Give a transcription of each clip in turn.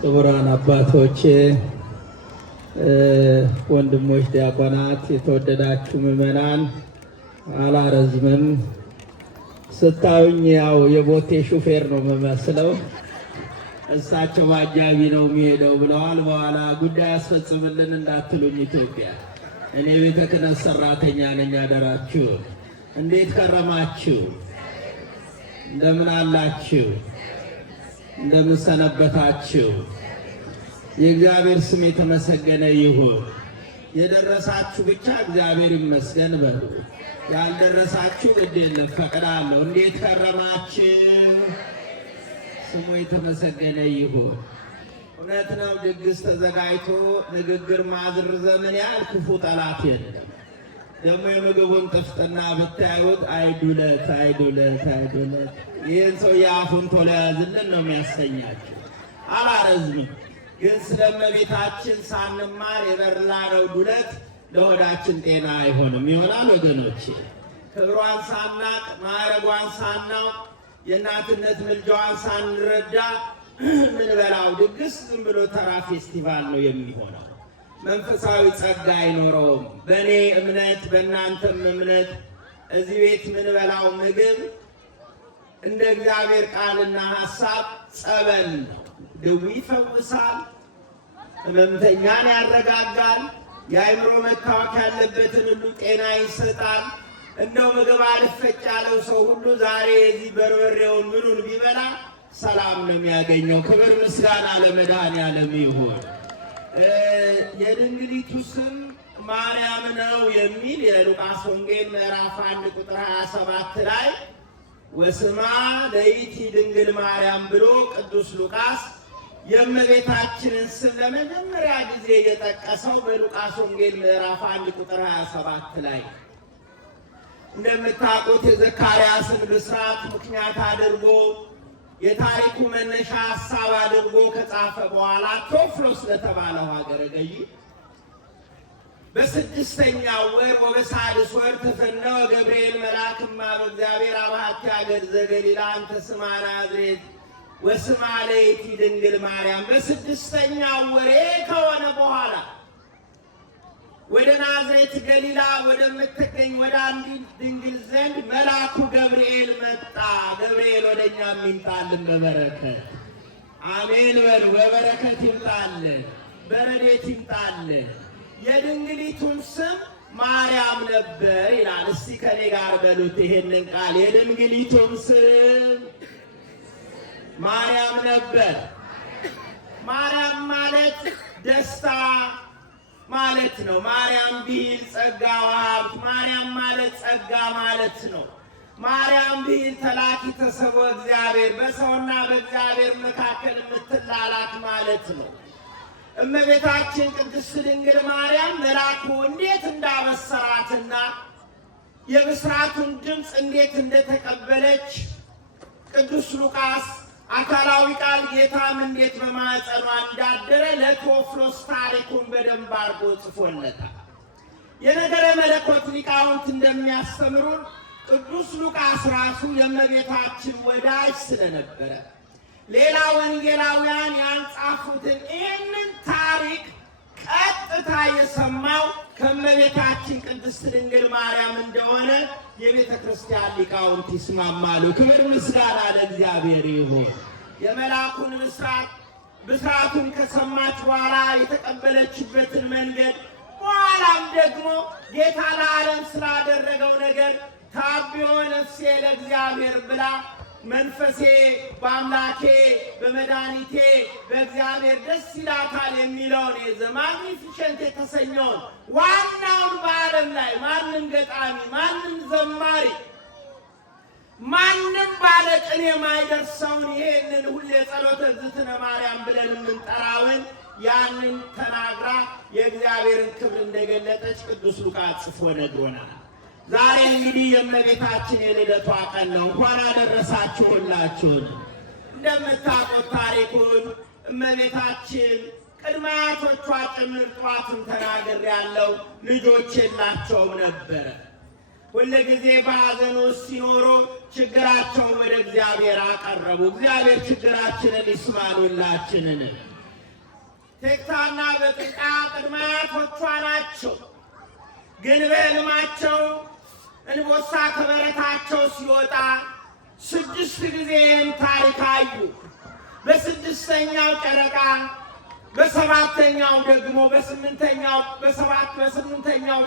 ክቡራን አባቶች፣ ወንድሞች ዲያቆናት፣ የተወደዳችሁ ምዕመናን፣ አላረዝምም። ስታዩኝ ያው የቦቴ ሹፌር ነው የምመስለው። እሳቸው አጃቢ ነው የሚሄደው ብለዋል። በኋላ ጉዳይ አስፈጽምልን እንዳትሉኝ ኢትዮጵያ። እኔ ቤተ ክህነት ሰራተኛ ነኝ። አደራችሁ። እንዴት ከረማችሁ? እንደምን አላችሁ? እንደምን ሰነበታችሁ? የእግዚአብሔር ስም የተመሰገነ ይሁን። የደረሳችሁ ብቻ እግዚአብሔር ይመስገን በሉ። ያልደረሳችሁ ግድ የለም ፈቅዳለሁ። እንዴት ከረማችሁ? ስሙ የተመሰገነ ይሁን። እውነት ነው፣ ድግስ ተዘጋጅቶ ንግግር ማዝር ዘመን ያህል ክፉ ጠላት የለም። ደግሞ የምግቡን ጥፍጥና ብታዩት አይዱለት አይዱለት አይዱለት። ይህን ሰው የአፉን ቶሎ ያዝልን ነው የሚያሰኛቸው። አላረዝምም፣ ግን ስለ እመቤታችን ሳንማር የበላነው ዱለት ለሆዳችን ጤና አይሆንም። ይሆናል ወገኖቼ? ክብሯን ሳናቅ ማዕረጓን ሳናውቅ የእናትነት ምልጃዋን ሳንረዳ ምን በላው ድግስ ዝም ብሎ ተራ ፌስቲቫል ነው የሚሆነው። መንፈሳዊ ጸጋ አይኖረውም። በእኔ እምነት በእናንተም እምነት እዚህ ቤት ምን በላው ምግብ እንደ እግዚአብሔር ቃልና ሐሳብ ጸበል ነው። ድዊ ይፈውሳል፣ ሕመምተኛን ያረጋጋል፣ የአእምሮ መታወክ ያለበትን ሁሉ ጤና ይሰጣል። እንደው ምግብ አልፈጭ ያለው ሰው ሁሉ ዛሬ የዚህ በርበሬውን ምኑን ቢበላ ሰላም ነው የሚያገኘው። ክብር ምስጋና ለመድኃኔዓለም ይሁን። የድንግሊቱ ስም ማርያም ነው የሚል የሉቃስ ወንጌል ምዕራፍ 1 ቁጥር 27 ላይ ወስማ ለይእቲ ድንግል ማርያም ብሎ ቅዱስ ሉቃስ የእመቤታችንን ስም ለመጀመሪያ ጊዜ የጠቀሰው በሉቃስ ወንጌል ምዕራፍ 1 ቁጥር 27 ላይ እንደምታውቁት የዘካርያስን ብስራት ምክንያት አድርጎ የታሪኩ መነሻ ሐሳብ አድርጎ ከጻፈ በኋላ ቴዎፍሎስ ለተባለው ሀገረ ገዢ በስድስተኛው ወር ወበሳድስ ወር ተፈነወ ገብርኤል መልአክ እምኀበ እግዚአብሔር አብሐቲ ሀገር ዘገሊላ እንተ ስማ ናዝሬት ወስማ ለይእቲ ድንግል ማርያም። በስድስተኛው ወር ከሆነ በኋላ ወደ ናዝሬት ገሊላ ወደምትገኝ ወደ አንዲት ድንግል ዘንድ መልአኩ ገብርኤል መጣ። ገብርኤል ወደኛ ይምጣልን በበረከት አሜን በሉ። በበረከት ይምጣልን፣ በረድኤት ይምጣልን። የድንግሊቱን ስም ማርያም ነበር ይላል። እስቲ ከኔ ጋር በሉት ይሄንን ቃል። የድንግሊቱን ስም ማርያም ነበር። ማርያም ማለት ደስታ ማለት ነው። ማርያም ቢል ጸጋ ወሀብት፣ ማርያም ማለት ጸጋ ማለት ነው። ማርያም ቢል ተላኪተ ሰብእ እግዚአብሔር፣ በሰውና በእግዚአብሔር መካከል የምትላላክ ማለት ነው። እመቤታችን ቅድስት ድንግል ማርያም መልአኩ እንዴት እንዳበሰራትና የብስራቱን ድምፅ እንዴት እንደተቀበለች ቅዱስ ሉቃስ አካላዊ ቃል ጌታም እንዴት በማኅፀኗ እንዳደረ ለቴዎፍሎስ ታሪኩን በደንብ አድርጎ ጽፎለታል። የነገረ መለኮት ሊቃውንት እንደሚያስተምሩን ቅዱስ ሉቃስ ራሱ የእመቤታችን ወዳጅ ስለነበረ ሌላ ወንጌላውያን ያልጻፉትን ይህንን ታሪክ ቀጥታ የሰማው ከእመቤታችን ቅድስት ድንግል ማርያም እንደሆነ የቤተ ክርስቲያን ሊቃውንት ይስማማሉ። ክብር ምስጋና ለእግዚአብሔር ይሁን። የመልአኩን ብስራቱን ከሰማች በኋላ የተቀበለችበትን መንገድ በኋላም ደግሞ ጌታ ለዓለም ስላደረገው ነገር ታቢዮ ነፍሴ ለእግዚአብሔር ብላ መንፈሴ በአምላኬ በመድኃኒቴ በእግዚአብሔር ደስ ይላታል የሚለውን ዘማግኒፊሸንት የተሰኘውን ዋናውን በዓለም ላይ ማንም ገጣሚ፣ ማንም ዘማሪ፣ ማንም ባለቅኔ የማይደርሰውን ይሄንን ሁሌ ጸሎተ እግዝእትነ ማርያም ብለን የምንጠራውን ያንን ተናግራ የእግዚአብሔርን ክብር እንደገለጠች ቅዱስ ሉቃስ ጽፎ ነግሮናል። ዛሬ እንግዲህ የእመቤታችን የልደቷ ቀን ነው። እንኳን አደረሳችሁ ሁላችሁን። እንደምታውቁት ታሪኩን እመቤታችን ቅድመ አያቶቿ ጭምር ጠዋትም ተናግሬያለሁ፣ ልጆች የላቸውም ነበረ። ሁልጊዜ በሐዘን ውስጥ ሲኖሩ ችግራቸውን ወደ እግዚአብሔር አቀረቡ። እግዚአብሔር ችግራችንን ይስማን ሁላችንን። ቴክታና በጥቃ ቅድመ አያቶቿ ናቸው። ግን በሕልማቸው እንቦሳ ከበረታቸው ሲወጣ 6 ጊዜ ይህን ታሪክ አዩ። በ6ኛው ጨረቃ፣ በ7ኛው ደግሞ በ8ኛው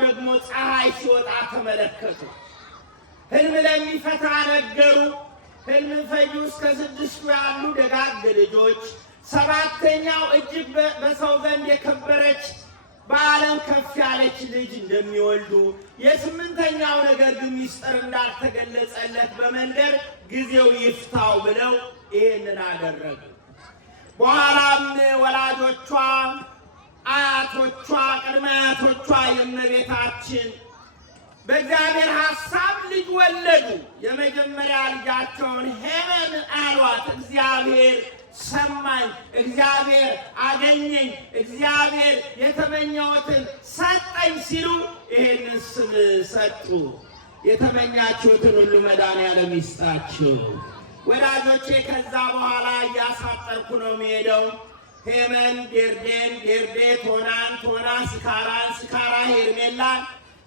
ደግሞ ፀሐይ ሲወጣ ተመለከቱ። ሕልም ለሚፈታ ነገሩ። ሕልም ፈቺ እስከ 6 ያሉ ደጋግ ልጆች 7ኛው እጅግ በሰው ዘንድ የከበረች በዓለም ከፍ ያለች ልጅ እንደሚወልዱ፣ የ8ኛው ነገር ግን ምስጢር እንዳልተገለጸለት በመንገር ጊዜው ይፍታው ብለው ይህንን አደረጉ። በኋላም ወላጆቿ፣ አያቶቿ፣ ቅድመ አያቶቿ የእመቤታችን በእግዚአብሔር ሐሳብ ልጅ ወለዱ። የመጀመሪያ ልጃቸውን ሄመን አሏት። እግዚአብሔር ሰማኝ፣ እግዚአብሔር አገኘኝ፣ እግዚአብሔር የተመኘሁትን ሰጠኝ ሲሉ ይሄንን ስም ሰጡ። የተመኛችሁትን ሁሉ መድኃኒዓለም ይስጣችሁ። ወዳጆቼ ከዛ በኋላ እያሳጠርኩ ነው የሚሄደው። ሄመን ዴርዴን፣ ዴርዴ ቶናን፣ ቶና ስካራን፣ ስካራ ሄርሜላን፣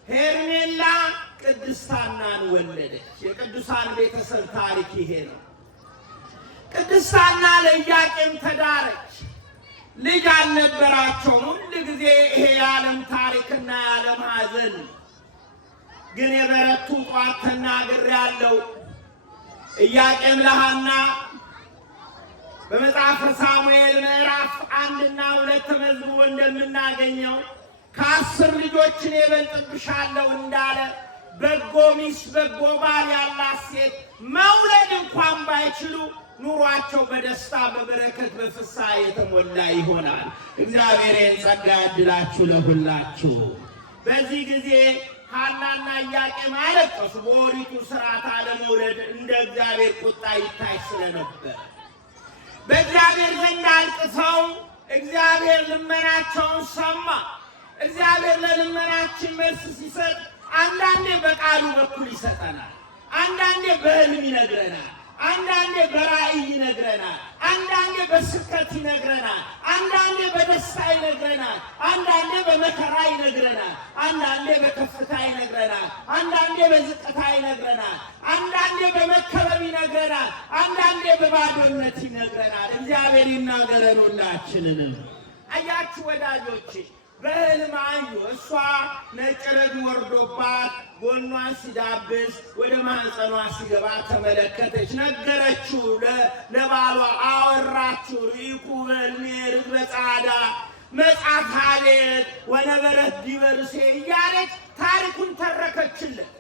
ሄርሜላ ቅድስት ሐናን ወለደች። የቅዱሳን ቤተሰብ ታሪክ ይሄ ነው። ቅድስት ሐና ለኢያቄም ተዳረች። ልጅ አልነበራቸውም። ሁል ጊዜ ይሄ የዓለም ታሪክና የዓለም ሐዘን ግን የበረቱ ጧት ተናግሬአለሁ። ኢያቄም ለሐና በመጽሐፈ ሳሙኤል ምዕራፍ 1 እና 2 ተመዝግቦ እንደምናገኘው ከ10 ልጆች እኔ እበልጥብሻለሁ እንዳለ በጎ ሚስት በጎ ባል ያላት ሴት መውለድ እንኳን ባይችሉ ኑሯቸው በደስታ በበረከት በፍስሐ የተሞላ ይሆናል። እግዚአብሔር ይህን ጸጋ ያድላችሁ ለሁላችሁ። በዚህ ጊዜ ሐናና ኢያቄም አለቀሱ። በኦሪቱ ሥርዓት አለመውለድ እንደ እግዚአብሔር ቁጣ ይታይ ስለነበር በእግዚአብሔር ዘንድ አልቅሰው እግዚአብሔር ልመናቸውን ሰማ። እግዚአብሔር ለልመናችን መልስ ሲሰጥ አንዳንዴ በቃሉ በኩል ይሰጠናል፣ አንዳንዴ በሕልም ይነግረናል፣ አንዳንዴ በራእይ ይነግረናል፣ አንዳንዴ በስብከት ይነግረናል፣ አንዳንዴ በደስታ ይነግረናል፣ አንዳንዴ በመከራ ይነግረናል፣ አንዳንዴ በከፍታ ይነግረናል፣ አንዳንዴ በዝቅታ ይነግረናል፣ አንዳንዴ በመከበብ ይነግረናል፣ አንዳንዴ በባዶነት ይነግረናል። እግዚአብሔር ይናገረን ሁላችንንም። አያችሁ ወዳጆቼ፣ በሕልም አዩ። እሷ ነጭ ረግም ወርዶባት ጎኗን ሲዳብስ ወደ ማህፀኗ ሲገባ ተመለከተች። ነገረችው ለባሏ አወራችው። ርኢኩ በሕልሜ ርግበ ጸዓዳ መጻት ሀቤት ወነበረት ዲበ ርእሴ እያለች ታሪኩን ተረከችለት።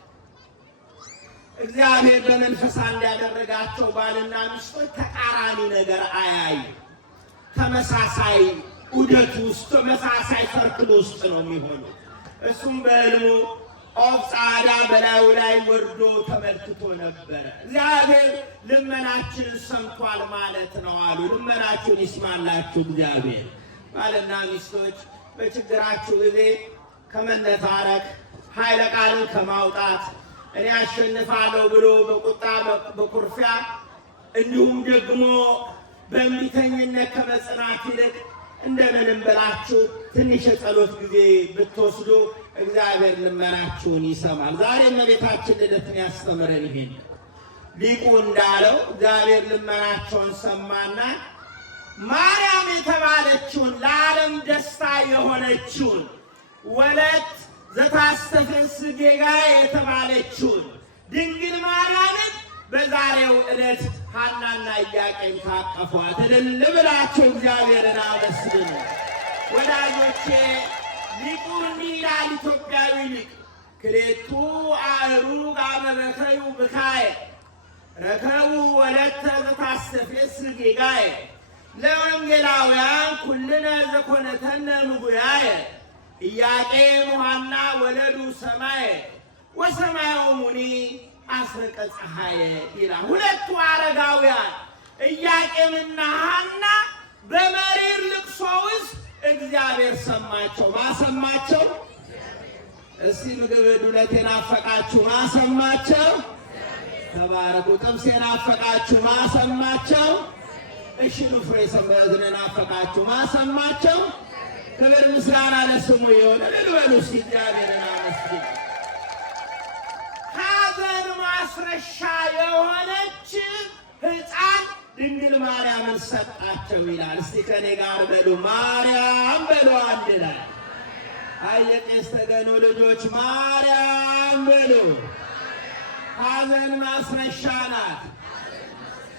እግዚአብሔር በመንፈሳ እንዲያደረጋቸው ባልና ሚስቶች ተቃራኒ ነገር አያዩ። ተመሳሳይ ዑደት ውስጥ ተመሳሳይ ሰርክል ውስጥ ነው የሚሆነው። እሱም በሕልሙ ኦፍ ጸዓዳ በላዩ ላይ ወርዶ ተመልክቶ ነበረ። እግዚአብሔር ልመናችንን ሰምቷል ማለት ነው አሉ። ልመናችሁን ይስማላችሁ እግዚአብሔር። ባልና ሚስቶች በችግራችሁ ጊዜ ከመነታረክ ኃይለ ቃልን ከማውጣት እኔ አሸንፋለሁ ብሎ በቁጣ በኩርፊያ እንዲሁም ደግሞ በእምቢተኝነት ከመጽናት ይልቅ እንደምንም ብላችሁ ትንሽ የጸሎት ጊዜ ብትወስዱ እግዚአብሔር ልመናችሁን ይሰማል። ዛሬ እመቤታችን ልደትን ያስተምረን ይሄን ሊቁ እንዳለው እግዚአብሔር ልመናቸውን ሰማና ማርያም የተባለችውን ለዓለም ደስታ የሆነችውን ወለት ዘታስተፍስስ ጌጋዬ የተባለችውን ድንግል ማርያምን በዛሬው ዕለት ሐናና ኢያቄም ታቀፏት። እልል ብላችሁ እግዚአብሔርን አመስግኑ ወዳጆቼ። ሊቁ እንዲህ ይላል ኢትዮጵያዊ ሊቅ ክሌቱ አእሩግ አመ በከዩ ብካየ ረከቡ ወለተ ዘታስተፍስስ ጌጋዬ ለወንጌላውያን ኩልነ ዘኮነተነ ምጉያየ ኢያቄም ወሐና ወለዱ ሰማየ ወሰማዩ ሙኒ አስረቀ ፀሐየ ይላል። ሁለቱ አረጋውያን ኢያቄምና ሐና በመሪር ልቅሶ ውስጥ እግዚአብሔር ሰማቸው። ማሰማቸው? እስቲ ምግብ ዱለት የናፈቃችሁ ማሰማቸው? ተባረኩ። ጥብስ የናፈቃችሁ ማሰማቸው? እሺ ንፍሬ ሰንበትን ናፈቃችሁ ማሰማቸው ክብር ምስጋና ለስሙ ይሁን። ልበሉ እስቲ እግዚአብሔርን አመስግኑ። ሐዘን ማስረሻ የሆነች ሕፃን ድንግል ማርያምን ሰጣቸው ይላል። እስቲ ከኔ ጋር በሉ ማርያም በሉ አንድ ላይ። የቄስ ተገኑ ልጆች ማርያም በሉ። ሐዘን ማስረሻ ናት።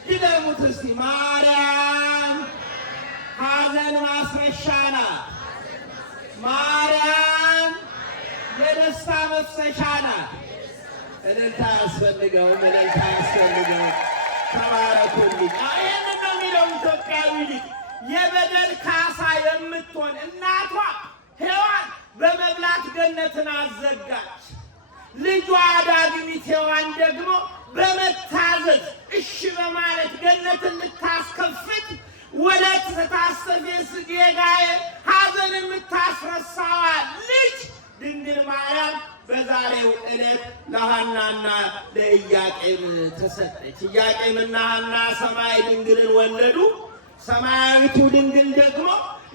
ድገሙት እስቲ ማርያም ሐዘን ማስረሻ ናት። ማርያም የደስታ መፍሰሻ ናት። እልልታ ያስፈልገውም እልልታ ያስፈልገውም። ተባረኩልኝ። ይህንን ነው የሚለው ኢትዮጵያዊ ሊቅ። የበደል ካሳ የምትሆን እናቷ ሔዋን በመብላት ገነትን አዘጋች። ልጇ ዳግሚት ሔዋን ደግሞ በመታዘዝ እሺ በማለት ገነትን ልታስከፍት ወለት ተታሰፌስ ጌጋዬ ሐዘን የምታስረሳዋ ልጅ ድንግል ማርያም በዛሬው ዕለት ለሐናና ለኢያቄም ተሰጠች። ኢያቄምና ሐና ሰማይ ድንግልን ወለዱ። ሰማያዊቱ ድንግል ደግሞ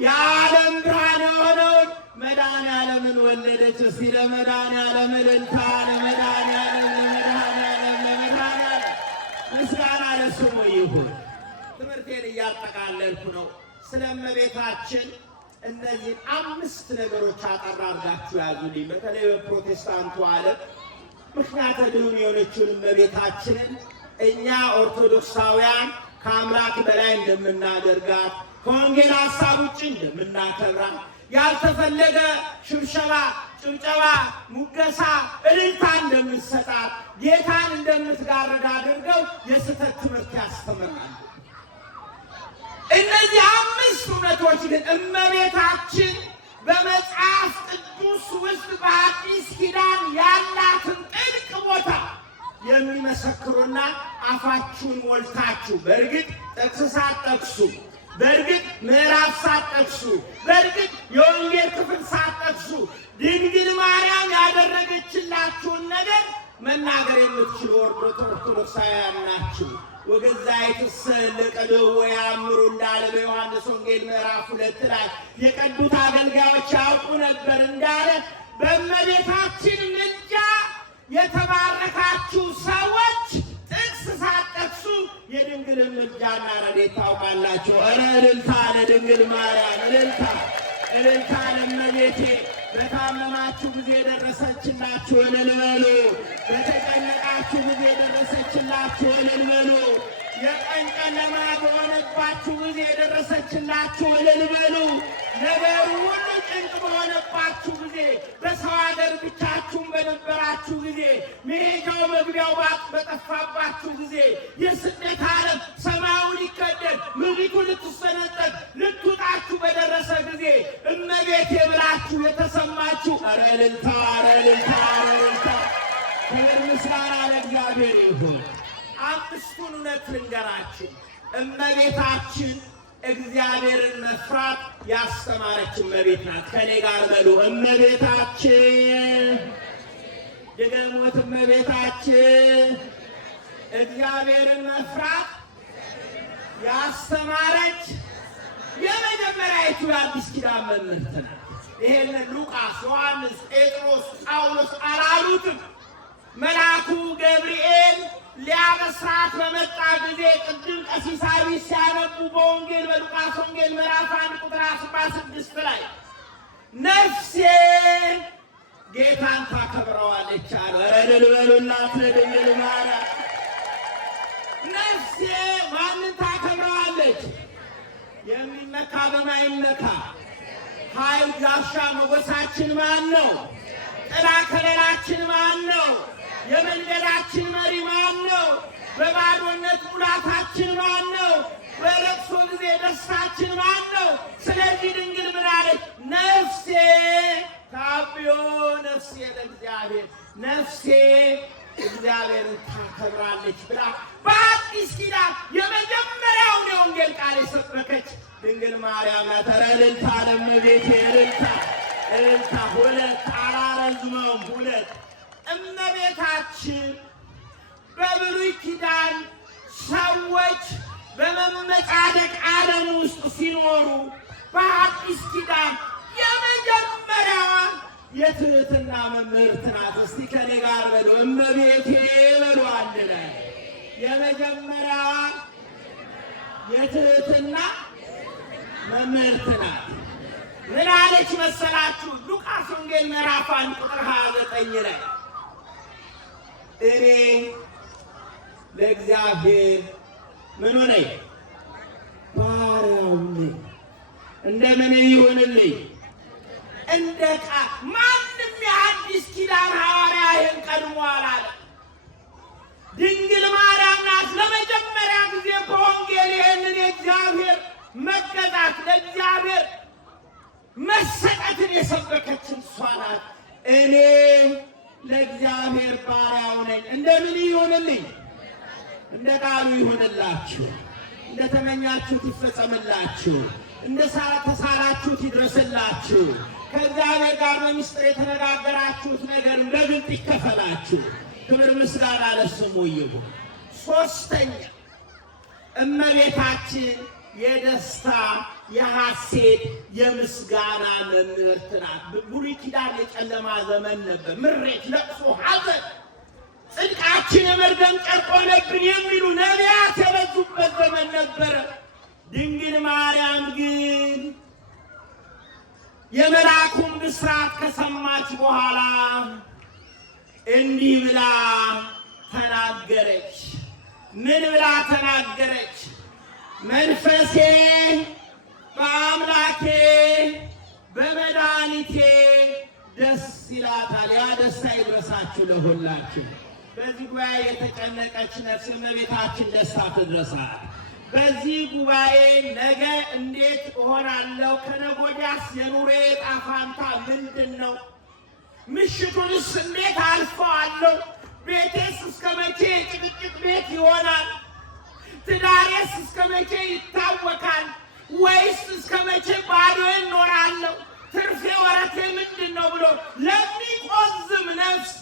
የዓለም ብርሃን የሆነውን መድኃኔዓለምን ወለደች። እስቲ ለመድኃኔዓለም እልልታ፣ ለመድኃኔዓለም ለመድኃኔዓለም ምስጋና ለስሙ ይሁን። ትምህርቴን እያጠቃለልኩ ነው። ስለ እመቤታችን እነዚህ 5 ነገሮች አጠር አድርጋችሁ ያዙልኝ። በተለይ በፕሮቴስታንቱ ዓለም ምክንያተ ድኅነት የሆነችውን እመቤታችንን እኛ ኦርቶዶክሳውያን ከአምላክ በላይ እንደምናደርጋት፣ ከወንጌል ሐሳብ ውጭ እንደምናከብራት፣ ያልተፈለገ ሽብሸባ፣ ጭብጨባ፣ ሙገሳ፣ እልልታ እንደምትሰጣት፣ ጌታን እንደምትጋርድ አድርገው የስህተት ትምህርት ያስተምራሉ። እነዚህ 5 እውነቶች ግን እመቤታችን በመጽሐፍ ቅዱስ ውስጥ በአዲስ ኪዳን ያላትን ጥልቅ ቦታ የሚመሰክሩና አፋችሁን ሞልታችሁ በእርግጥ ጥቅስ ሳትጠቅሱ፣ በእርግጥ ምዕራፍ ሳትጠቅሱ፣ በእርግጥ የወንጌል ክፍል ሳትጠቅሱ ድንግል ማርያም ያደረገችላችሁን ነገር መናገር የምትችሉ ኦርቶዶክሳውያን ናችሁ። ወገዛይትሰ ለቀደው ያምሩ እንዳለ በዮሐንስ ወንጌል ምዕራፍ 2 ላይ የቀዱት አገልጋዮች ያውቁ ነበር እንዳለ በእመቤታችን ምልጃ የተባረካችሁ ሰዎች ጥቅስ ሳትጠቅሱ የድንግልን ምልጃና ረድኤት ታውቃላችሁ። ኧረ እልልታ ለድንግል ማርያም፣ እልልታ እልልታ ለእመቤቴ። በታመማችሁ ጊዜ የደረሰችላችሁ እልል በሉ። በተጨነቃችሁ ጊዜ የደረሰችላችሁ እልል በሉ። የቀን ጨለማ በሆነባችሁ ጊዜ የደረሰችላችሁ እልል በሉ። ነገሩ ሁሉ ጭንቅ በሆነባችሁ ጊዜ፣ በሰው ሀገር ብቻችሁን በነበራችሁ ጊዜ፣ መሄጃው መግቢያው በጠፋባችሁ ጊዜ፣ የስደት ዓለም ሰማዩ ሊቀደድ ምድሪቱ ልትሰነጠቅ ልትውጣችሁ በደረሰ ጊዜ እመቤቴ ብላችሁ የተሰማችሁ ኧረ እልልታ፣ ኧረ እልልታ፣ ኧረ እልልታ። ክብር ምስጋና ለእግዚአብሔር ይሁን። 5ቱን እውነት ልንገራችሁ። እመቤታችን እግዚአብሔርን መፍራት ያስተማረች እመቤት ናት። ከኔ ጋር በሉ እመቤታችን። ድገሙት እመቤታችን እግዚአብሔርን መፍራት ያስተማረች የመጀመሪያዊቱ የአዲስ ኪዳን መምህርት ናት። ይሄንን ሉቃስ፣ ዮሐንስ፣ ጴጥሮስ፣ ጳውሎስ አላሉትም። መልአኩ ገብርኤል ሊያበስራት በመጣ ጊዜ ቅድም ቀሲስ አቢይ ሲያነቡ በወንጌል በሉቃስ ወንጌል ምዕራፍ 1 ቁጥር 16 ላይ ነፍሴ ጌታን ታከብረዋለች አለ። ኧረ እልል በሉላት ለድንግል ማርያም። ነፍሴ ማንን ታከብረዋለች? የሚመካ በማይመካ ኃይል ጋሻ ሞገሳችን ማን ነው? ጥላ ከለላችን ማን ነው? የመንገዳችን መሪ ማን ነው? በባዶነት ሙላታችን ማን ነው? በለቅሶ ጊዜ ደስታችን ማን ነው? ስለዚህ ድንግል ምን አለች? ነፍሴ ታብዮ ነፍሴ ለእግዚአብሔር፣ ነፍሴ እግዚአብሔርን ታከብራለች ብላ በአዲስ ኪዳን የመጀመሪያውን የወንጌል ቃል የሰበከች ድንግል ማርያም ናት። ኧረ እልልታ ለእመቤቴ፣ እልልታ እልልታ። 2 አላረዝመውም። 2 እመቤታችን በብሉይ ኪዳን ሰዎች በመመጻደቅ ዓለም ውስጥ ሲኖሩ በአዲስ ኪዳን የመጀመሪያዋ የትህትና መምህርት ናት። እስቲ ከኔ ጋር በሉ እመቤቴ በሉ አንድ ላይ። የመጀመሪያዋ የትህትና መምህርት ናት። ምን አለች መሰላችሁ? ሉቃስ ወንጌል ምዕራፍ 1 ቁጥር 29 ላይ እኔ ለእግዚአብሔር ምኑ ነኝ? ባሪያው ነኝ። እንደምን ይሁንልኝ? እንደ ቃል። ማንም የአዲስ ኪዳን ሐዋርያ ይህን ቀድሞ አላለ። ድንግል ማርያም ናት ለመጀመሪያ ጊዜ በወንጌል ይህንን የእግዚአብሔር መገዛት ለእግዚአብሔር መሰጠትን የሰበከችን እሷ ናት። እኔ ለእግዚአብሔር ባሪያው ነኝ። እንደምን ይሁንልኝ? እንደ ቃሉ ይሁንላችሁ። እንደተመኛችሁት ይፈጸምላችሁ። እንደተሳላችሁት ይድረስላችሁ። ከእግዚአብሔር ጋር በምስጢር የተነጋገራችሁት ነገር በግልጥ ይከፈላችሁ። ክብር ምስጋና ለስሙ ይሁን። ሶስተኛ እመቤታችን የደስታ የሐሴት የምስጋና መምህርት ናት። ብሉይ ኪዳን የጨለማ ዘመን ነበር። ምሬት፣ ለቅሶ፣ ሐዘን፣ ጽድቃችን የመርገም ጨርቅ ሆነብን የሚሉ ነቢያት የበዙበት ዘመን ነበረ። ድንግል ማርያም ግን የመልአኩን ብስራት ከሰማች በኋላ እንዲህ ብላ ተናገረች። ምን ብላ ተናገረች? መንፈሴ በአምላኬ በመድኃኒቴ ደስ ይላታል። ያ ደስታ ይድረሳችሁ ለሁላችሁ። በዚህ ጉባኤ የተጨነቀች ነፍስ እመቤታችን ደስታ ትድረሳል። በዚህ ጉባኤ ነገ እንዴት እሆናለሁ? ከነገ ወዲያስ የኑሮዬ ዕጣ ፈንታ ምንድን ነው? ምሽቱንስ እንዴት አልፈዋለሁ? ቤቴስ እስከ መቼ የጭቅጭቅ ቤት ይሆናል? ትዳሬስ እስከ መቼ ይታወካል? ወይስ እስከ መቼ ባዶዬን እኖራለሁ? ትርፌ ወረቴ ምንድን ነው ብሎ ለሚቆዝም ነፍስ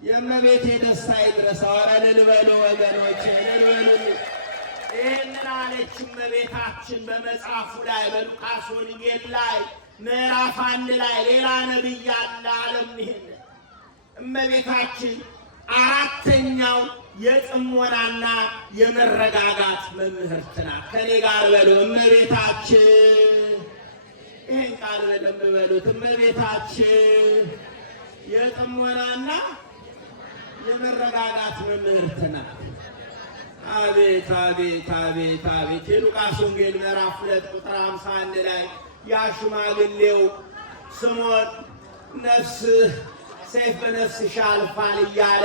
የእመቤቴ ደስታ ይድረሰው። ኧረ እልል በሉ ወገኖቼ፣ እልል በሉ። ይህንን አለች እመቤታችን በመጽሐፉ ላይ በሉቃስ ወንጌል ላይ ምዕራፍ 1 ላይ ሌላ ነቢይ አለ አለም። ይሄን እመቤታችን አራተኛው የጥሞናና የመረጋጋት መምህርት ናት። ከኔ ጋር በሉ እመቤታችን። ይሄን ቃል በደንብ በሉት። እመቤታችን የጥሞናና የመረጋጋት መምህርት ናት። አቤት አቤት አቤት አቤት! የሉቃስ ወንጌል ምዕራፍ 2 ቁጥር 51 ላይ ያ ሽማግሌው ስምዖን ነፍስ ሰይፍ በነፍስሽ ያልፋል እያለ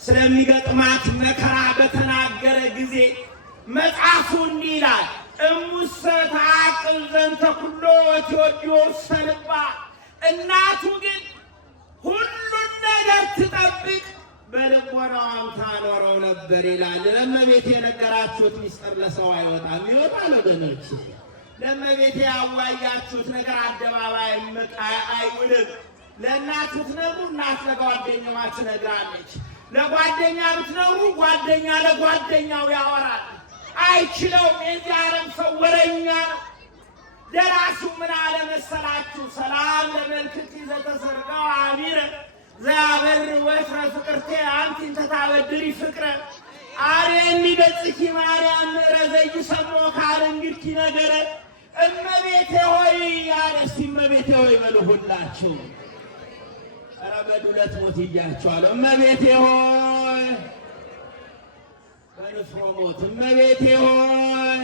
ስለሚገጥማት መከራ በተናገረ ጊዜ መጽሐፉ እንዲህ ይላል፣ እሙሰ ተዓቅብ ዘንተ ኩሎ ወትወድዮ ውስተ ልባ። እናቱ ግን ሁሉን ነገር ትጠብቅ በልቦናዋም ታኖረው ነበር ይላል። ለእመቤቴ የነገራችሁት ሚስጥር ለሰው አይወጣም፣ ይወጣል ወገኖች። ለእመቤቴ ያዋያችሁት ነገር አደባባይ አይውልም። ለእናት ብትነግሩ እናት ለጓደኛዋ ትነግራለች። ለጓደኛ ብትነግሩ ጓደኛ ለጓደኛው ያወራል። አይችለውም። የዚህ ዓለም ሰው ወረኛ ነው። ደራሲው ምን አለ መሰላችሁ? ሰላም ለመልክቲ ዘተሰርጋው አሚረ ዘያበር ወፍረ ፍቅርቴ አንቲ ተታበድሪ ፍቅረ አሬኒ ገጽኪ ማርያም ረዘይ ሰሞ ካለ እንግዲህ ነገረ እመቤቴ ሆይ ያለስ እመቤቴ ሆይ በሉ ሁላችሁ። ኧረ በዱለት ሞት ይያቸዋለሁ። እመቤቴ ሆይ በንፍሮ ሞት እመቤቴ ሆይ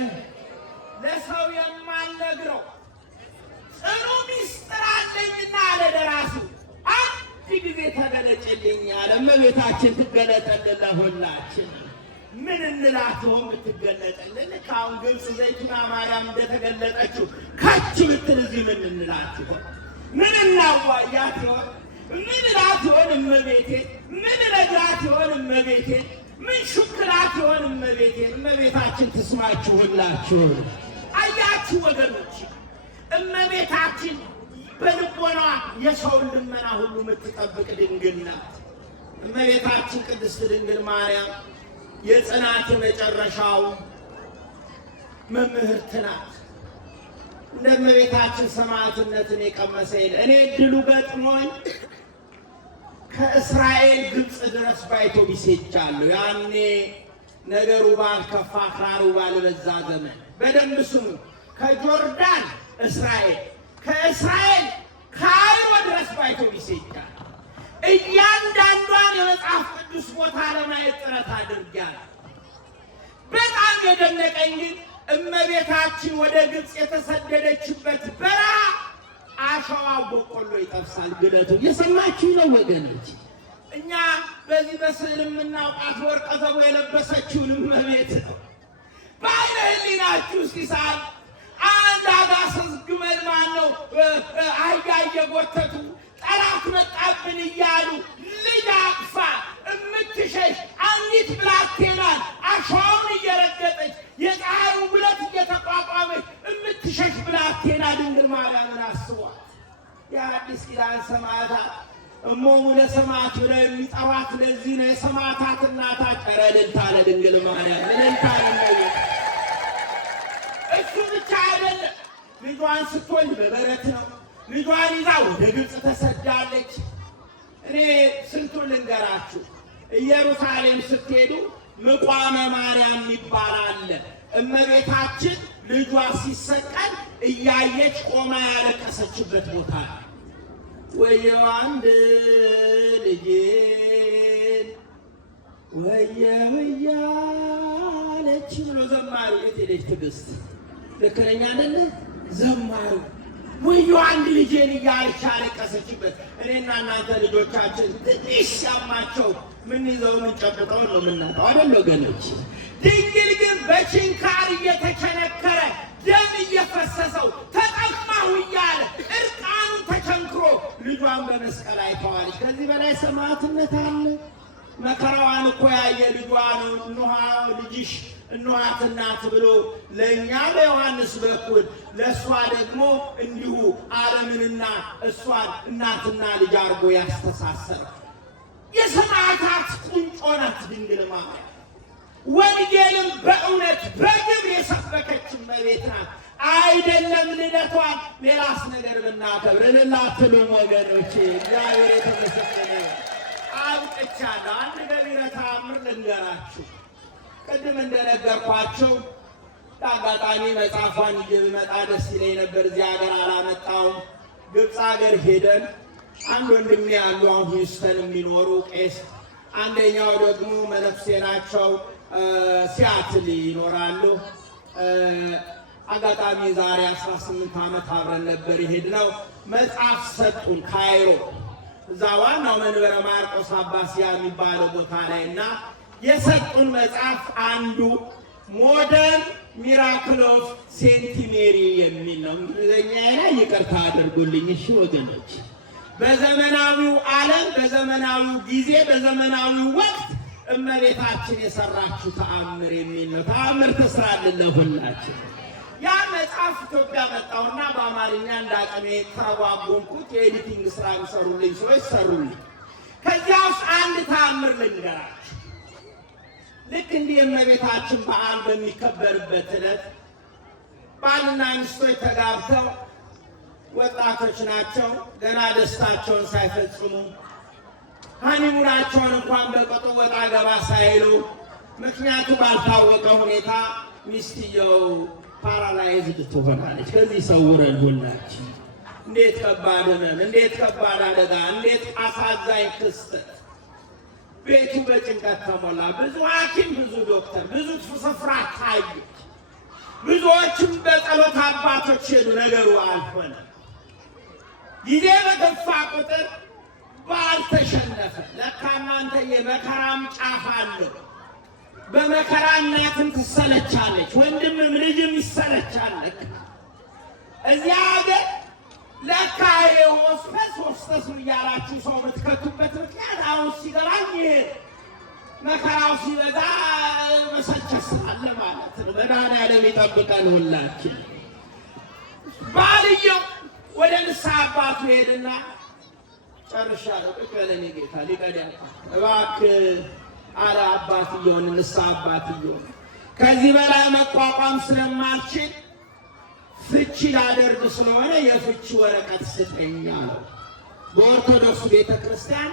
ለሰው የማልነግረው ጽኑ ሚስጥር አለኝና አለ ደራሲው። አንድ ጊዜ ተገለጨልኝ አለ። እመቤታችን ትገለጠልን ለሁላችን። ምን እንላት ሆን ብትገለጠልን? ከአሁን ግብፅ ዘይቱና ማርያም እንደተገለጠችው ከች ብትል እዚህ ምን እንላት ይሆን? ምን እናዋያት ይሆን? ምን እላት ይሆን እመቤቴ? ምን ረዳት ይሆን እመቤቴ? ምን ሹክላት ይሆን እመቤቴ? እመቤታችን ትስማችሁ ሁላችሁ። አያችሁ ወገኖች፣ እመቤታችን በልቦኗ የሰውን ልመና ሁሉ የምትጠብቅ ድንግል ናት። እመቤታችን ቅድስት ድንግል ማርያም የጽናት መጨረሻው መምህርት ናት። እንደ እመቤታችን ሰማዕትነትን የቀመሰ የለ። እኔ እድሉ ገጥሞኝ ከእስራኤል ግብፅ ድረስ በአውቶቡስ ሄጃለሁ። ያኔ ነገሩ ባልከፋ አክራሩ ባልበዛ ዘመን። በደንብ ስሙ። ከጆርዳን እስራኤል፣ ከእስራኤል ካይሮ ድረስ በአውቶቡስ ሄጃለሁ። እያንዳንዷን የመጽሐፍ ቅዱስ ቦታ ለማየት ጥረት አድርጊያለሁ። በጣም የደነቀኝ ግን እመቤታችን ወደ ግብፅ የተሰደደችበት በረሃ አሸዋ በቆሎ ይጠብሳል ግለቱ። የሰማችሁ ነው ወገኖች። እኛ በዚህ በስዕል የምናውቃት ወርቀ ዘቦ የለበሰችውን እመቤት ነው። በዓይነ ሕሊናችሁ እስኪ ሳል አንድ አጋሰስ ግመል ማነው አህያ እየጎተቱ ጠላት መጣብን እያሉ ልጅ አቅፋ እምትሸሽ አንዲት ብላቴናን አሸዋውን እየረገጠች የፀሐዩ ብለት እየተቋቋመች እምትሸሽ ብላቴና ድንግል ማርያምን አስቧት። የአዲስ ኪዳን ሰማዕታት እሞሙ ለሰማዕት ብለው የሚጠሯት ለዚህ ነው። የሰማዕታት እናታችን እልልታ ለድንግል ማርያም፣ እልልታ ለእመቤት። እሱ ብቻ አይደለም፣ ልጇን ስትወልድ በበረት ነው። ልጇን ይዛ ወደ ግብፅ ተሰዳለች። እኔ ስንቱን ልንገራችሁ። ኢየሩሳሌም ስትሄዱ ምቋመ ማርያም ይባላል። እመቤታችን ልጇ ሲሰቀል እያየች ቆማ ያለቀሰችበት ቦታ ነው። ወየው አንድ ልጄን ወየው እያለች ብሎ ዘማሪው የት ሄደች ትዕግስት? ልክ ነኝ አይደለ? ዘማሪው ወየው አንድ ልጄን እያለች ያለቀሰችበት። እኔና እናንተ ልጆቻችን ትንሽ ሲያማቸው ምን ይዘው ምን ጨብጠው ነው የምናጣው አይደል ወገኖች? ድንግል ግን በችንካር እየተቸነከረ ደም እየፈሰሰው ተጠማሁ እያለ እርቃኑን ተቸንክሮ ልጇን በመስቀል አይተዋለች። ከዚህ በላይ ሰማዕትነት አለ? መከራዋን እኮ ያየ ልጇ ነው። እነሆ ልጅሽ እነኋት እናት ብሎ ለእኛ በዮሐንስ በኩል ለእሷ ደግሞ እንዲሁ ዓለምንና እሷን እናትና ልጅ አድርጎ ያስተሳሰረ የሰማዕታት ቁንጮ ናት ድንግል ማርያም። ወንጌልም በእውነት በግብር የሰበከች እመቤት ናት። አይደለም ልደቷን ሌላስ ነገር ብናከብር ልላትሉም ወገኖቼ፣ እግዚአብሔር የተመሰገነ። አብቅቻለሁ። አንድ ገቢረ ተአምር ልንገራችሁ። ቅድም እንደነገርኳቸው በአጋጣሚ መጽሐፏን ይዤ ብመጣ ደስ ይለኝ ነበር። እዚህ ሀገር አላመጣውም። ግብፅ ሀገር ሄደን አንድ ወንድሜ ያሉ አሁን ሂውስተን የሚኖሩ ቄስ፣ አንደኛው ደግሞ መነኩሴ ናቸው፣ ሲያትል ይኖራሉ። አጋጣሚ ዛሬ 18 ዓመት አብረን ነበር የሄድነው። መጽሐፍ ሰጡን ካይሮ፣ እዛ ዋናው መንበረ ማርቆስ አባሲያ የሚባለው ቦታ ላይ እና የሰጡን መጽሐፍ አንዱ ሞደርን ሚራክል ኦፍ ሴንት ሜሪ የሚል ነው። እንግሊዝኛ ላይ ይቅርታ አድርጉልኝ እሺ ወገኖች። በዘመናዊው ዓለም በዘመናዊው ጊዜ በዘመናዊው ወቅት እመቤታችን የሰራችው ተአምር የሚል ነው። ተአምር ትስራልን ለሁላችን። ያ መጽሐፍ ኢትዮጵያ መጣውና በአማርኛ እንዳቅሜ ተረጓጎምኩት። የኤዲቲንግ ስራ የሚሰሩልኝ ሰዎች ሰሩልኝ። ከዚያ ውስጥ አንድ ተአምር ልንገራችሁ። ልክ እንዲህ የእመቤታችን በዓል በሚከበርበት ዕለት ባልና ሚስቶች ተጋብተው ወጣቶች ናቸው፣ ገና ደስታቸውን ሳይፈጽሙ ሀኒሙናቸውን እንኳን በቅጡ ወጣ ገባ ሳይሉ ምክንያቱ ባልታወቀ ሁኔታ ሚስትየው ፓራላይዝድ ትሆናለች። ከዚህ ሰውረን ሁላችን። እንዴት ከባድ ሕመም፣ እንዴት ከባድ አደጋ፣ እንዴት አሳዛኝ ክስተት! ቤቱ በጭንቀት ተሞላ። ብዙ ሐኪም፣ ብዙ ዶክተር፣ ብዙ ስፍራ ታየች። ብዙዎችም በጸሎት አባቶች ሄዱ። ነገሩ አልሆነም። ጊዜ በገፋ ቁጥር ባል ተሸነፈ። ለካ እናንተ የመከራም ጫፍ አለው። በመከራ እናትም ትሰለቻለች፣ ወንድምም ልጅም ይሰለቻለች። እዚያ ሀገር ለካ የሆስፐስ ሆስተስ እያላችሁ ሰው የምትከቱበት ምክንያት አሁን ሲገባኝ ይሄ መከራው ሲበዛ መሰቸት አለ ማለት ነው። መድኃኒዓለም ይጠብቀን ሁላችን። ባልየው ወደ ንስሐ አባቱ ሄድና ጨርሻለሁ፣ ቁጭ በለኝ ጌታ ሊቀዳል እባክህ አለ አባትየውን። ንስሐ አባትየውን ከዚህ በላይ መቋቋም ስለማልችል ፍቺ ላደርግ ስለሆነ የፍቺ ወረቀት ስጠኝ አለው። በኦርቶዶክስ ቤተክርስቲያን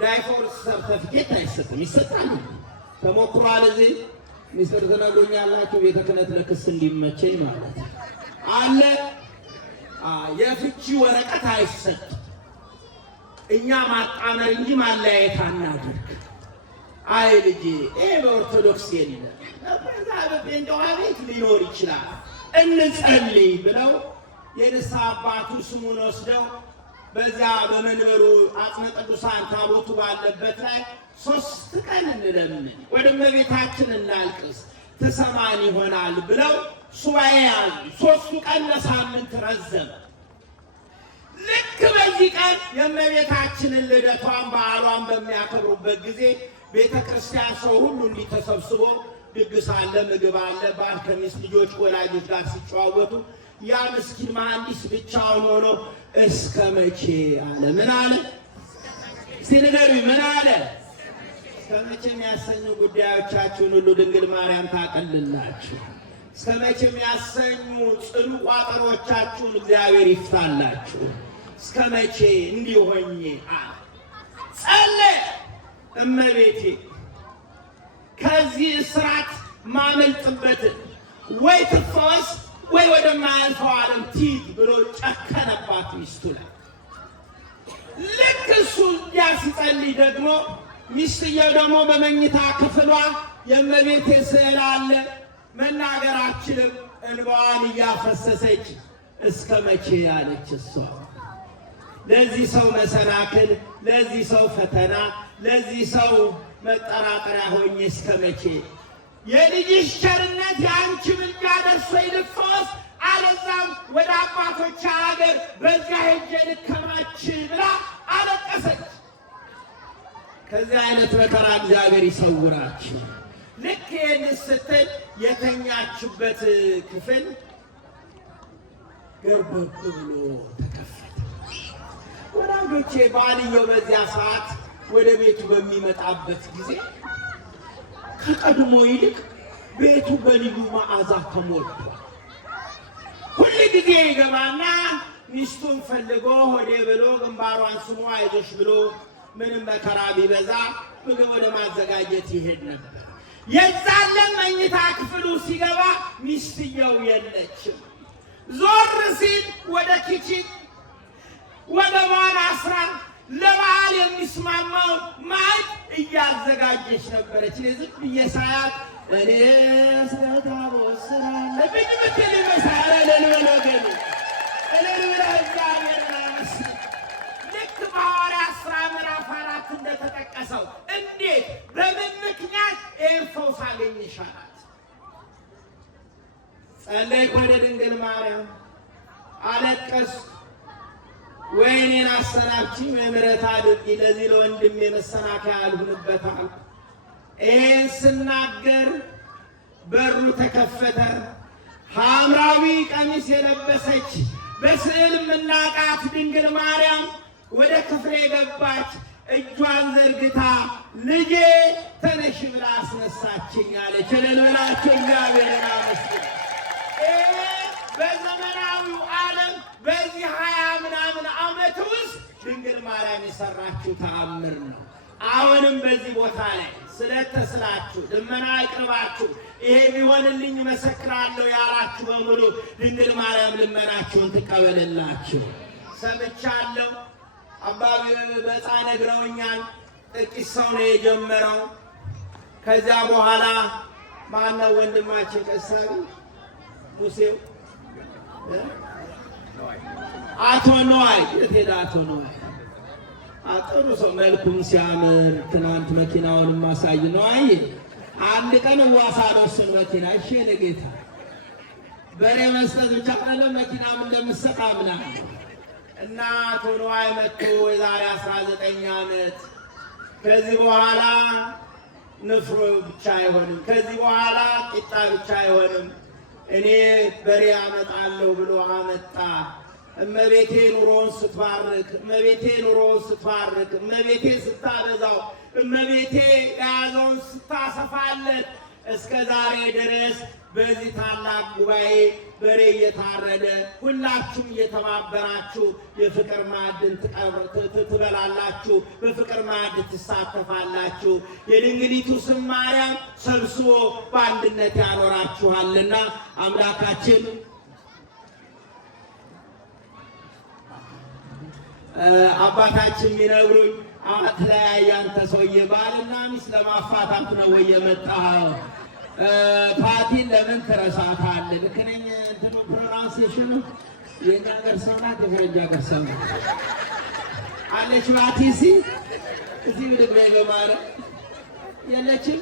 ዳይቮርስ ሰርተፊኬት አይሰጥም። ይሰጣል። ተሞክሯል። እዚህ ሚስጥር ትነግሩኛላችሁ። ቤተ ክህነት ለክስ እንዲመቸኝ ማለት አለ። የፍቺ ወረቀት አይሰጥም። እኛ ማጣመር እንጂ ማለያየት አናድርግ። አይ ልጄ ይሄ በኦርቶዶክስ የለም፣ በዛ በጴንጤዋ ቤት ሊኖር ይችላል፣ እንጸልይ ብለው የንስሐ አባቱ ስሙን ወስደው በዚያ በመንበሩ አጽመ ቅዱሳን ታቦቱ ባለበት ላይ 3 ቀን እንለምን፣ ወደ እመቤታችን እናልቅስ፣ ትሰማን ይሆናል ብለው ሱባኤ ያዙ። 3ቱ ቀን ለሳምንት ረዘመ። ልክ በዚህ ቀን የእመቤታችንን ልደቷን በዓሏን በሚያከብሩበት ጊዜ ቤተ ክርስቲያን ሰው ሁሉ እንዲተሰብስቦ ድግስ አለ፣ ምግብ አለ። ባል ከሚስት ልጆች ወላጆች ጋር ሲጨዋወቱ ያ ምስኪን መሐንዲስ ብቻውን ሆኖ እስከ መቼ አለ። ምን አለ? ሲነገሩ ምን አለ? እስከ መቼ የሚያሰኙ ጉዳዮቻችሁን ሁሉ ድንግል ማርያም ታቀልላችሁ። እስከ መቼ የሚያሰኙ ጽኑ ቋጠሮቻችሁን እግዚአብሔር ይፍታላችሁ። እስከ መቼ እንዲሆኜ አለ። ጸለየ። እመቤቴ ከዚህ እስራት ማመልጥበትን ወይ ትፈወስ ወይ ወደማያልፈው ዓለም ትሂድ ብሎ ጨከነባት ሚስቱ ላይ። ልክ እሱ ያ ሲጸልይ ደግሞ ሚስትየው ደግሞ በመኝታ ክፍሏ የእመቤቴ ስዕል አለ። መናገር አትችልም። እንባዋን እያፈሰሰች እስከ መቼ ያለች እሷ። ለዚህ ሰው መሰናክል፣ ለዚህ ሰው ፈተና፣ ለዚህ ሰው መጠራጠሪያ ሆኜ እስከ መቼ? የልጅሽ ቸርነት የአንቺ ምልጃ ደርሶ ይልፈወስ፣ አለዛም ወደ አባቶች ሀገር በዚያ ሄጄ ልከማች ብላ አለቀሰች። ከዚህ አይነት መከራ እግዚአብሔር ይሰውራችሁ። ልክ ይህን ስትል የተኛችበት ክፍል ገርበብ ብሎ ተከፈተ። ወዳጆቼ ባልየው በዚያ ሰዓት ወደ ቤቱ በሚመጣበት ጊዜ ከቀድሞ ይልቅ ቤቱ በልዩ መዓዛ ተሞልቷል። ሁል ጊዜ ይገባና ሚስቱን ፈልጎ ሆዴ ብሎ ግንባሯን ስሞ አይዞሽ ብሎ ምንም መከራ ቢበዛ ምግብ ወደ ማዘጋጀት ይሄድ ነበር። የዛለ መኝታ ክፍሉ ሲገባ ሚስትየው የለችም። ዞር ሲል ወደ ኪችን ወደ ዋና አስራ ለበዓል የሚስማማውን ማዕድ እያዘጋጀች ነበረች። ዝም ብዬ ሳያት እኔ ስለታቦት ስላለብኝ ምትል መሳለ ለልበለገሉ እልልብለ እግዚአብሔርን አመስግን። ልክ በሐዋርያት ሥራ ምዕራፍ 4 እንደተጠቀሰው እንዴት በምን ምክንያት ይህን ፈውስ አገኘሻላት? ጸለይኩ ወደ ድንግል ማርያም፣ አለቀስኩ። ወይኔን አሰናብችኝ ወይ ምሕረት አድርጊ፣ ለዚህ ለወንድሜ መሰናከያ አልሁንበታል። ይህን ስናገር በሩ ተከፈተ። ሐምራዊ ቀሚስ የለበሰች በስዕል የምናውቃት ድንግል ማርያም ወደ ክፍሌ ገባች። እጇን ዘርግታ ልጄ ተነሽ ብላ አስነሳችኝ አለች። እልል ብላችሁ እግዚአብሔርን አመስግኑ። በዘመናዊው ዓለም በዚህ 20 ምናምን ዓመት ውስጥ ድንግል ማርያም የሰራችው ተአምር ነው። አሁንም በዚህ ቦታ ላይ ስለተስላችሁ ልመና አይቅርባችሁ፣ ይሄ ቢሆንልኝ መሰክራለሁ ያላችሁ በሙሉ ድንግል ማርያም ልመናችሁን ትቀበልላችሁ። ሰምቻለሁ። አባቢ በፃ ነግረውኛል። ጥቂት ሰው ነው የጀመረው። ከዚያ በኋላ ማነው ወንድማችን ቀሳቢ ሙሴው አቶ ነዋይ የት ሄደ? አቶ ነዋይ ጥሩ ሰው፣ መልኩም ሲያምር ትናንት መኪናውን ማሳይ ነዋይ። አንድ ቀን ዋሳለው እሱን መኪና። እሺ ለጌታ በሬ መስጠት ብቻ ካለ መኪናም እንደምትሰጥ አምናለሁ። እና አቶ ነዋይ መጥቶ የዛሬ 19 ዓመት ከዚህ በኋላ ንፍሮ ብቻ አይሆንም፣ ከዚህ በኋላ ቂጣ ብቻ አይሆንም፣ እኔ በሬ አመጣለሁ ብሎ አመጣ። እመቤቴ ኑሮውን ስትባርክ፣ እመቤቴ ኑሮውን ስትባርክ፣ እመቤቴ ስታበዛው፣ እመቤቴ የያዘውን ስታሰፋለት፣ እስከ ዛሬ ድረስ በዚህ ታላቅ ጉባኤ በሬ እየታረደ ሁላችሁም እየተባበራችሁ የፍቅር ማዕድን ትበላላችሁ፣ በፍቅር ማዕድ ትሳተፋላችሁ። የድንግሊቱ ስም ማርያም ሰብስቦ በአንድነት ያኖራችኋልና አምላካችን አባታችን የሚነግሩኝ ተለያየ አንተ ሰውዬ ባልና ሚስት ለማፋታት ነው ወይ የመጣኸው? ፓቲን ለምን ትረሳታለህ? ልክ ነኝ? እንትኑ ፕሮናንሴሽኑ የእኛ ሀገር ሰው ናት የፈረንጅ ሀገር ሰው ናት አለች። ፓቲ እዚህ ብድግ በይ በማለት የለችም።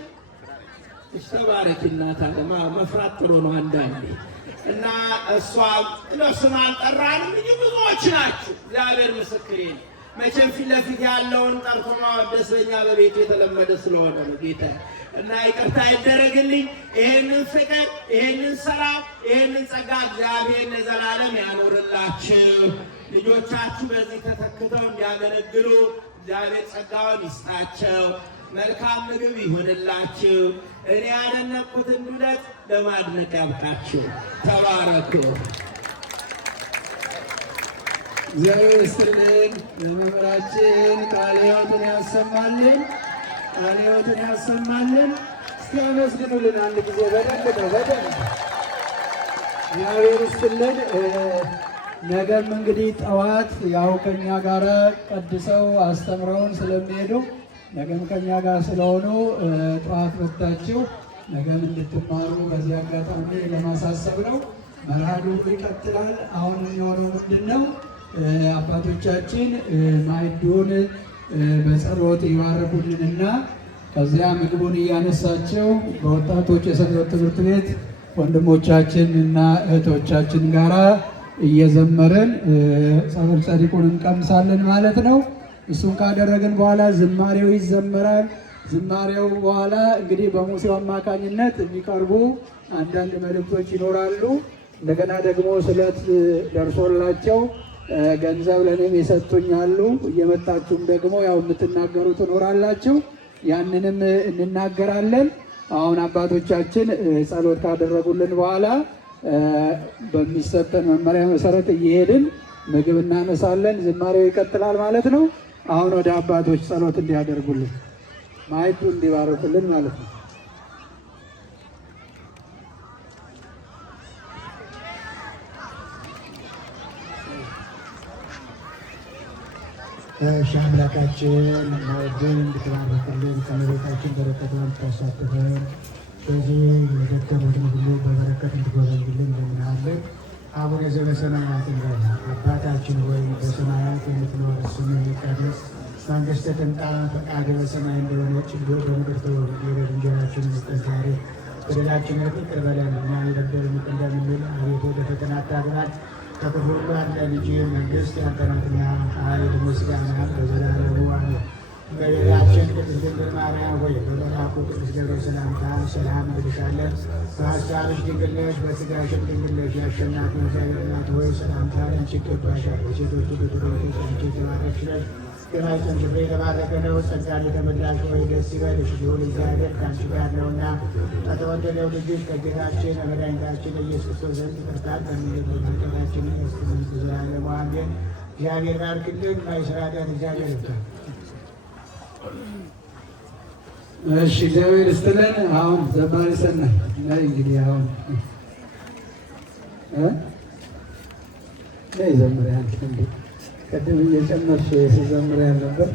ተባረኪ እናት አለ። መፍራት ጥሩ ነው አንዳንዴ እና እሷ ስም አልጠራንም እንጂ ብዙዎች ናችሁ። እግዚአብሔር ምስክሬ ነው። መቼም ፊት ለፊት ያለውን ጠርቶ ማወደስ በእኛ በቤቱ የተለመደ ስለሆነ ነው ጌታ እና ይቅርታ ይደረግልኝ። ይሄንን ፍቅር፣ ይሄንን ሰላም፣ ይሄንን ጸጋ እግዚአብሔር ለዘላለም ያኖርላችሁ። ልጆቻችሁ በዚህ ተተክተው እንዲያገለግሉ እግዚአብሔር ጸጋውን ይስጣቸው። መልካም ምግብ ይሁንላችሁ። እኔ ያደነቅኩትን ዱለት ለማድነቅ ያብቃችሁ። ተባረኩ። እግዚአብሔር ይስጥልን። ለመምህራችን ቃለ ሕይወትን ያሰማልን፣ ቃለ ሕይወትን ያሰማልን። እስቲ አመስግኑልን አንድ ጊዜ በደንብ ነው በደንብ። እግዚአብሔር ይስጥልን። ነገም እንግዲህ ጠዋት ያው ከኛ ጋር ቀድሰው አስተምረውን ስለሚሄዱ ነገም ከኛ ጋር ስለሆኑ ጠዋት ወጥታችሁ ነገም እንድትማሩ በዚህ አጋጣሚ ለማሳሰብ ነው። መርሃ ግብሩ ይቀጥላል። አሁን የሚሆነው ምንድን ነው? አባቶቻችን ማዕዱን በጸሎት ይባርኩልንና ከዚያ ምግቡን እያነሳቸው በወጣቶች የሰንበት ትምህርት ቤት ወንድሞቻችን እና እህቶቻችን ጋራ እየዘመርን ጸበል ጸዲቁን እንቀምሳለን ማለት ነው። እሱን ካደረግን በኋላ ዝማሬው ይዘመራል። ዝማሬው በኋላ እንግዲህ በሙሴው አማካኝነት የሚቀርቡ አንዳንድ መልእክቶች ይኖራሉ። እንደገና ደግሞ ስለት ደርሶላቸው ገንዘብ ለእኔም የሰጡኛሉ። እየመጣችሁም ደግሞ ያው የምትናገሩ ትኖራላችሁ። ያንንም እንናገራለን። አሁን አባቶቻችን ጸሎት ካደረጉልን በኋላ በሚሰጠን መመሪያ መሰረት እየሄድን ምግብ እናነሳለን። ዝማሬው ይቀጥላል ማለት ነው። አሁን ወደ አባቶች ጸሎት እንዲያደርጉልን ማዕዱ እንዲባርኩልን ማለት ነው። እሺ አምላካችን ማዕዱን እንድትባርክልን ከመቤታችን በረከት እንድታሳትፈን በዚህ የደከሙትን ሁሉ በበረከት እንድትጎበኝልን እንለምንሃለን። አቡነ ዘበሰማያት አባታችን ሆይ በሰማያት የምትኖር ስምህ ይቀደስ፣ መንግሥትህ ትምጣ፣ ፈቃድህ በሰማይ እንደሆነች እንዲሁ በምድር ትሁን። የዕለት እንጀራችንን ስጠን ዛሬ፣ በደላችንን ይቅር በለን እኛም የበደሉንን ይቅር እንደምንል፣ አቤቱ ወደ ፈተና አታግባን ከክፉ ሁሉ አድነን እንጂ መንግሥት ያንተ ናትና፣ ኃይል፣ ምስጋና ለዘላለሙ አሜን። እመቤታችን ቅድስት ድንግል ማርያም ሆይ በመልአኩ ቅዱስ ገብርኤል ሰላምታ ሰላም እንልሻለን። በሐሳብሽ ድንግል ነሽ፣ በሥጋሽም ድንግል ነሽ። የአሸናፊ እግዚአብሔር እናት ሆይ ሰላምታ አንቺ ይገባሻል። ከሴቶች ሁሉ ተለይተሽ አንቺ የተባረክሽ ነሽ፣ የማኅፀንሽ ፍሬ የተባረከ ነው። ጸጋን የተመላሽ ሆይ ደስ ይበልሽ፣ ልዑል እግዚአብሔር ከአንቺ ጋር ነውና ከተወደደው ልጅሽ ከጌታችን ከመድኃኒታችን ኢየሱስ ክርስቶስ ዘንድ ይቅርታን ለምኝልን ኃጢአታችንን ያስተሰርይልን ለዘላለሙ አሜን። እግዚአብሔር ባርክልን። ማይስራዳን እግዚአብሔር ይባርክ። እሺ እግዚአብሔር ይስጥልን። አሁን ዘማሪ ሰናይ ነይ እንግዲህ አሁን ነይ ዘምሪ አንቺ እንዴ ቀደም እየጨመርሽ ሲዘምር ያልነበር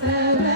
Thank you.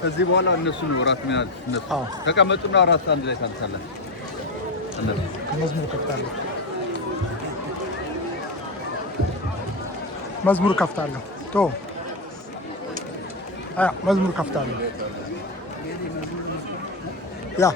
ከዚህ በኋላ እነሱ ነው እራት የሚያዝ እነሱ ተቀመጡና እራት አንድ ላይ ታንሳለን። እነሱ መዝሙር ከፍታለሁ መዝሙር ከፍታለሁ መዝሙር ከፍታለሁ ያ